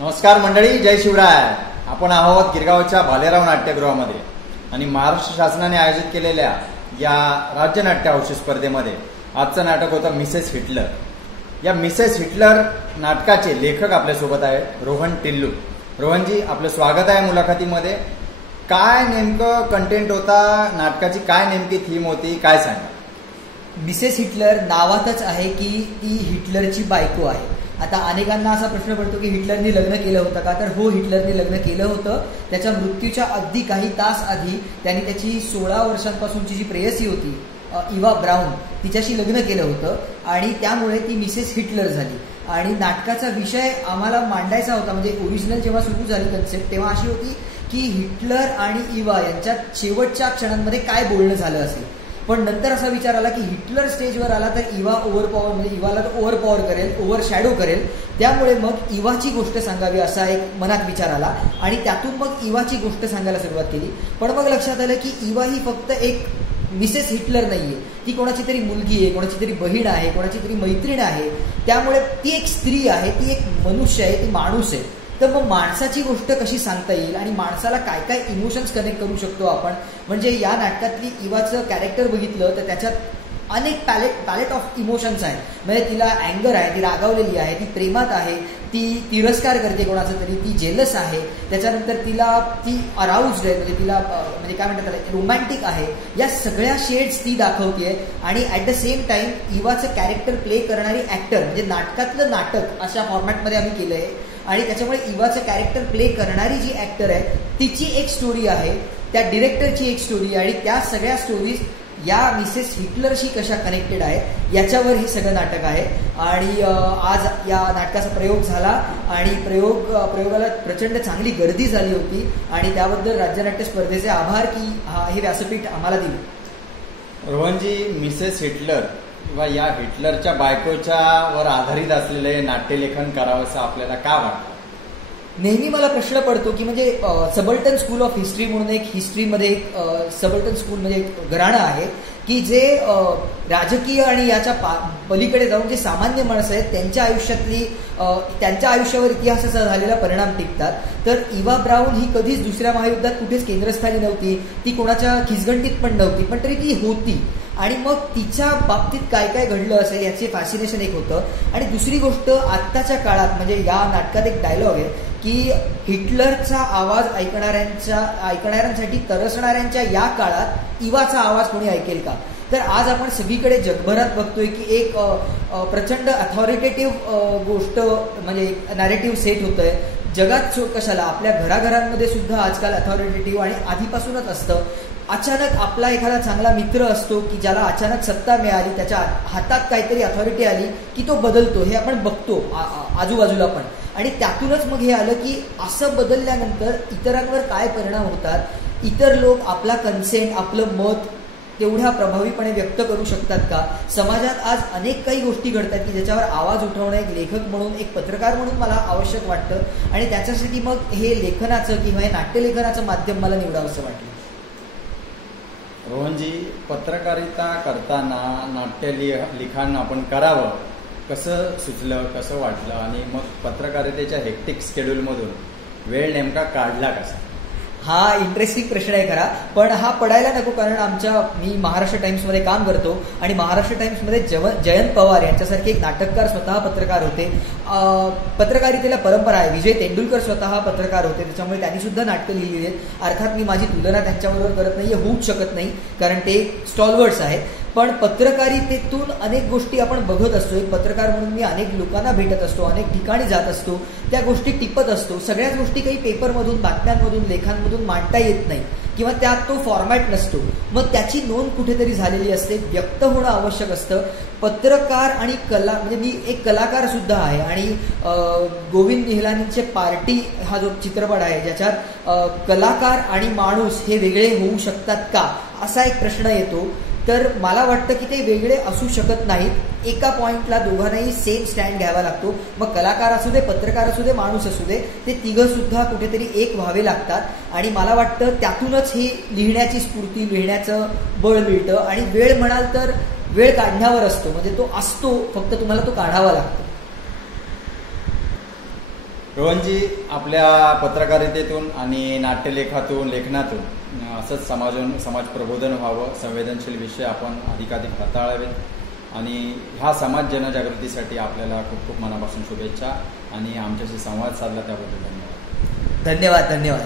नमस्कार मंडळी, जय शिवराय. आपण आहोत गिरगावच्या भालेराव नाट्यगृहामध्ये आणि महाराष्ट्र शासनाने आयोजित केलेल्या या राज्य नाट्य हौशी स्पर्धेमध्ये आजचं नाटक होतं मिसेस हिटलर. या मिसेस हिटलर नाटकाचे लेखक आपल्यासोबत आहेत रोहन टिल्लू. रोहनजी, आपलं स्वागत आहे मुलाखतीमध्ये. काय नेमकं कंटेंट होता नाटकाची, काय नेमकी थीम होती, काय सांगा? मिसेस हिटलर नावातच आहे की ती हिटलरची बायको आहे. आता अनेकांना असा प्रश्न पडतो की हिटलरनी लग्न केलं होतं का? तर हो, हिटलरनी लग्न केलं होतं. त्याच्या मृत्यूच्या अगदी काही तास आधी त्यांनी त्याची 16 वर्षांपासूनची जी प्रेयसी होती इवा ब्राऊन, तिच्याशी लग्न केलं होतं आणि त्यामुळे ती मिसेस हिटलर झाली. आणि नाटकाचा विषय आम्हाला मांडायचा होता, म्हणजे ओरिजिनल जेव्हा सुरू झाली कन्सेप्ट तेव्हा अशी होती की हिटलर आणि इवा यांच्यात शेवटच्या क्षणांमध्ये काय बोलणं झालं असेल. पण नंतर असा विचार आला की हिटलर स्टेजवर आला तर इवा ओव्हरपॉवर, म्हणजे इवाला ओव्हरपॉवर करेल, ओव्हर शॅडो करेल. त्यामुळे मग इवाची गोष्ट सांगावी असा एक मनात विचार आला आणि त्यातून मग इवाची गोष्ट सांगायला सुरुवात केली. पण मग लक्षात आलं की इवा ही फक्त एक मिसेस हिटलर नाहीये, ती कोणाची तरी मुलगी आहे, कोणाची तरी बहीण आहे, कोणाची तरी मैत्रीण आहे. त्यामुळे ती एक स्त्री आहे, ती एक मनुष्य आहे, ती माणूस आहे. तर मग माणसाची गोष्ट कशी सांगता येईल आणि माणसाला काय काय इमोशन्स कनेक्ट करू शकतो आपण. म्हणजे या नाटकातली इवाचं कॅरेक्टर बघितलं तर त्याच्यात अनेक पॅलेट ऑफ इमोशन्स आहेत. म्हणजे तिला अँगर आहे, ती रागावलेली आहे, ती प्रेमात आहे, ती तिरस्कार करते कोणाचा तरी, ती जेलस आहे, त्याच्यानंतर ती अराउज्ड आहे, म्हणजे तिला म्हणजे काय म्हणतात त्याला, रोमॅन्टिक आहे. या सगळ्या शेड्स ती दाखवते. आणि ॲट द सेम टाइम इवाचं कॅरेक्टर प्ले करणारी ॲक्टर, म्हणजे नाटकातलं नाटक अशा फॉर्मॅटमध्ये आम्ही केलं आहे. आणि त्याच्यामुळे इवाचं कॅरेक्टर प्ले करणारी जी ॲक्टर आहे तिची एक स्टोरी आहे, त्या डिरेक्टरची एक स्टोरी आहे, आणि त्या सगळ्या स्टोरीज या मिसेस हिटलरशी कशा कनेक्टेड आहे याच्यावर हे सगळं नाटक आहे. आणि आज या नाटकाचा प्रयोग झाला आणि प्रयोगाला प्रचंड चांगली गर्दी झाली होती आणि त्याबद्दल राज्यनाट्य स्पर्धेचे आभार की हे व्यासपीठ आम्हाला दिलं. रोहनजी, मिसेस हिटलर किंवा या हिटलरच्या बायकोच्या वर आधारित असलेले नाट्यलेखन करावं असं आपल्याला का वाटतं? नेहमी मला प्रश्न पडतो की म्हणजे सबल्टन स्कूल ऑफ हिस्ट्री म्हणून एक हिस्ट्रीमध्ये सबल्टन स्कूल म्हणजे एक घराणं आहे की जे राजकीय आणि याच्या पलीकडे जाऊन जे सामान्य माणसं आहेत त्यांच्या आयुष्यावर इतिहासाचा झालेला परिणाम टिकतात. तर इवा ब्राऊन ही कधीच दुसऱ्या महायुद्धात कुठेच केंद्रस्थानी नव्हती, ती कोणाच्या खिसगंटीत पण नव्हती, पण तरी ती होती. आणि मग तिच्या बाबतीत काय काय घडलं असेल याचे फॅसिनेशन एक होतं. आणि दुसरी गोष्ट, आत्ताच्या काळात म्हणजे या नाटकात एक डायलॉग आहे की हिटलरचा आवाज ऐकणाऱ्यांसाठी तरसणाऱ्यांच्या या काळात इवाचा आवाज कोणी ऐकेल का? तर आज आपण सगळीकडे जगभरात बघतोय की एक प्रचंड अथॉरिटेटिव्ह गोष्ट म्हणजे नॅरेटिव्ह सेट होतंय. जगात कशाला, आपल्या घराघरांमध्ये सुद्धा आजकाल अथॉरिटेटिव्ह आणि आधीपासूनच असतं. अचानक आपला एखादा चांगला मित्र असतो की ज्याला अचानक सत्ता मिळाली, त्याच्या हातात काहीतरी अथॉरिटी आली की तो बदलतो. हे आपण बघतो आजूबाजूला पण. आणि त्यातूनच मग हे आलं की असं बदलल्यानंतर इतरांवर काय परिणाम होतात, इतर लोक आपला कन्सेंट, आपलं मत तेवढ्या प्रभावीपणे व्यक्त करू शकतात का? समाजात आज अनेक काही गोष्टी घडतात की ज्याच्यावर आवाज उठवणं एक लेखक म्हणून, एक पत्रकार म्हणून मला आवश्यक वाटतं. आणि त्याच्यासाठी मग हे लेखनाचं किंवा हे नाट्यलेखनाचं माध्यम मला निवडावं असं वाटलं. रोहनजी, पत्रकारिता करताना नाट्य लिखाण आपण करावं कसं सुचलं, कसं वाटलं आणि मग पत्रकारितेच्या हेक्टिक स्केड्यूलमधून वेळ नेमका काढला कसा? हा इंटरेस्टिंग प्रश्न आहे खरा, पण हा पडायला नको. कारण मी महाराष्ट्र टाइम्समध्ये काम करतो आणि महाराष्ट्र टाइम्समध्ये जयंत पवार यांच्यासारखे एक नाटककार स्वतः पत्रकार होते. पत्रकारितेला परंपरा आहे. विजय तेंडुलकर स्वतः पत्रकार होते, त्याच्यामुळे त्यांनी सुद्धा नाटकं लिहिली आहेत. अर्थात मी माझी तुलना त्यांच्याबरोबर करत नाही, होऊच शकत नाही कारण ते स्टॉलवर्ड्स आहेत. पण पत्रकारितेतून अनेक गोष्टी आपण बघत असतो. एक पत्रकार म्हणून मी अनेक लोकांना भेटत असतो, अनेक ठिकाणी जात असतो, त्या गोष्टी टिपत असतो. सगळ्याच गोष्टी काही पेपरमधून, बातम्यांमधून, लेखांमधून मांडता येत नाही किंवा त्यात तो फॉर्मॅट नसतो. मग त्याची नोंद कुठेतरी झालेली असते, व्यक्त होणं आवश्यक असतं. पत्रकार आणि कला, म्हणजे मी एक कलाकार सुद्धा आहे आणि गोविंद निहलानीचे पार्टी हा जो चित्रपट आहे ज्याच्यात कलाकार आणि माणूस हे वेगळे होऊ शकतात का असा एक प्रश्न येतो. तर मला वाटतं की ते वेगळे असू शकत नाहीत. एका पॉइंटला दोघांनाही सेम स्टँड घ्यावा लागतो. मग कलाकार असू दे, पत्रकार असू दे, माणूस असू दे, ते तिघं सुद्धा कुठेतरी एक व्हावे लागतात. आणि मला वाटतं त्यातूनच ही लिहिण्याची स्फूर्ती, लिहिण्याचं बळ मिळतं. आणि वेळ म्हणाल तर वेळ काढण्यावर असतो, म्हणजे तो असतो, फक्त तुम्हाला तो काढावा लागतो. रोहनजी आपल्या पत्रकारितेतून आणि नाट्यलेखातून लेखनातून असंच समाज प्रबोधन व्हावं, संवेदनशील विषय आपण अधिकाधिक हाताळावेत आणि ह्या समाज जनजागृतीसाठी आपल्याला खूप खूप मनापासून शुभेच्छा आणि आमच्याशी संवाद साधला त्याबद्दल धन्यवाद. धन्यवाद.